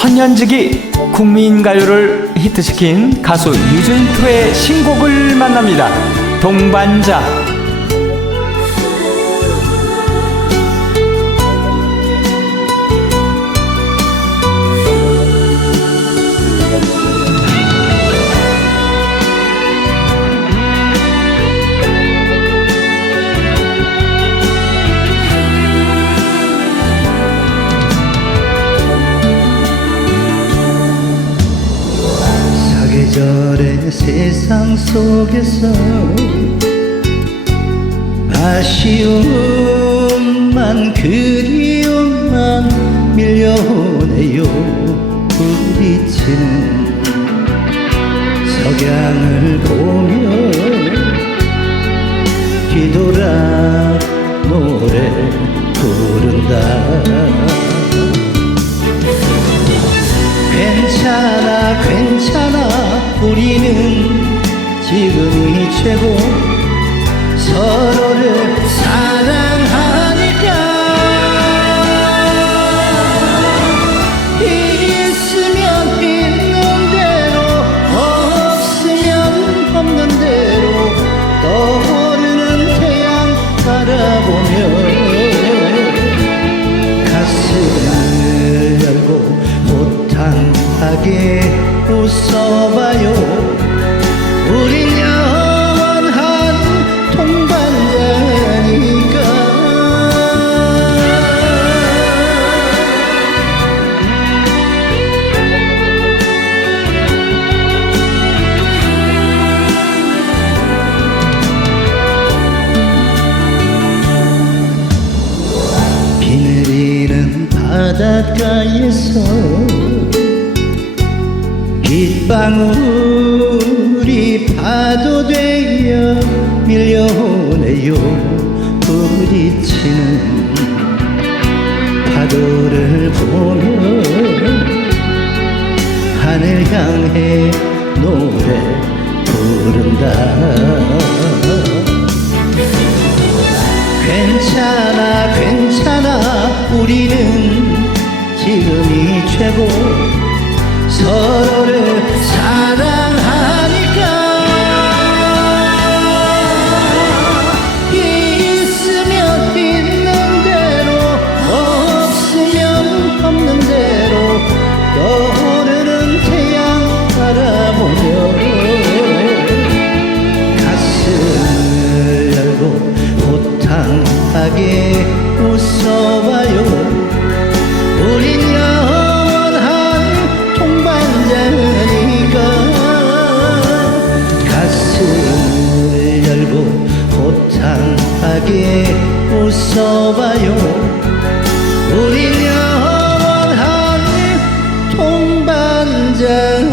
천년지기 국민가요를 히트시킨 가수 유진투의 신곡을 만납니다. 동반자 세상 속에서 아쉬움만 그리움만 밀려오네요 부딪히는 석양을 보며. 뒤돌아 노래 부른다. 괜찮아 괜찮아 우리는 최고. 서로를 사랑하니까. 있으면 있는 대로 없으면 없는 대로 떠오르는 태양 바라보며 가슴을 열고 호탕하게 웃어봐요 바닷가에서 빗방울이 파도 되어 밀려오네요. 부딪히는 파도를 보며 지금이 최고. 서로를 사랑하 웃어봐요. 우린 영원한 동반자니까